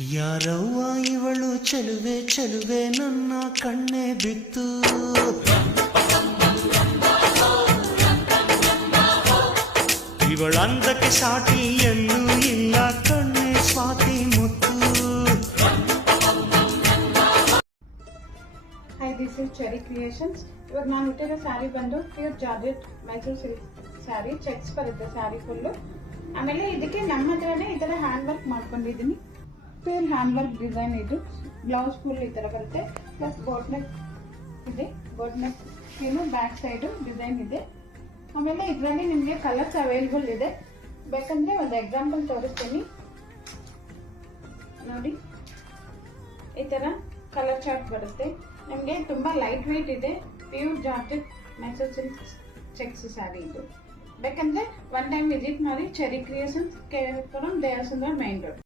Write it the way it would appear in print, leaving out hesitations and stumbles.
ಯಾರವ್ವ ಇವಳು ಚೆಲುವೆ ಚೆಲುವೆ ನನ್ನ ಕಣ್ಣೆ ಬಿತ್ತು. ಇವಳಂದಕ್ಕೆ ಸಾಟಿ ಎಲ್ಲೂ ಇಲ್ಲ ಕಣ್ಣೆ ಸ್ವಾತಿ ಮುತ್ತು. Hi, this is Cherry Creations. ಇವಾಗ ನಾನು ಇಟ್ಟಿರೋ ಸ್ಯಾರಿ ಬಂದು pure georgette Mysore silk sari, cheques ಬರುತ್ತೆ ಸ್ಯಾರಿ ಫುಲ್ಲು. ಆಮೇಲೆ ಇದಕ್ಕೆ ನಮ್ಮ ಹತ್ರನೇ ಈ ಥರ ಹ್ಯಾಂಡ್ ವರ್ಕ್ ಮಾಡ್ಕೊಂಡಿದ್ದೀನಿ. ಪ್ಯೂರ್ ಹ್ಯಾಂಡ್ ವರ್ಕ್ ಡಿಸೈನ್ ಇದು. ಬ್ಲೌಸ್ ಫುಲ್ ಈ ಥರ ಬರುತ್ತೆ, ಪ್ಲಸ್ ಬೋಟ್ ನೆಕ್ ಇದೆ. ಬೋಟ್ ನೆಕ್ ಏನು ಬ್ಯಾಕ್ ಸೈಡು ಡಿಸೈನ್ ಇದೆ. ಆಮೇಲೆ ಇದರಲ್ಲಿ ನಿಮಗೆ ಕಲರ್ಸ್ ಅವೈಲೇಬಲ್ ಇದೆ. ಬೇಕಂದ್ರೆ ಒಂದು ಎಕ್ಸಾಂಪಲ್ ತೋರಿಸ್ತೀನಿ ನೋಡಿ. ಈ ಥರ ಕಲರ್ ಚಾರ್ಟ್ ಬರುತ್ತೆ ನಿಮಗೆ. ತುಂಬ ಲೈಟ್ ವೇಟ್ ಇದೆ. Pure georgette Mysore silk checks saree ಇದು. ಬೇಕಂದ್ರೆ ಒನ್ ಟೈಮ್ ವಿಸಿಟ್ ಮಾಡಿ cherry creations, KR Puram, Devasundar, main road.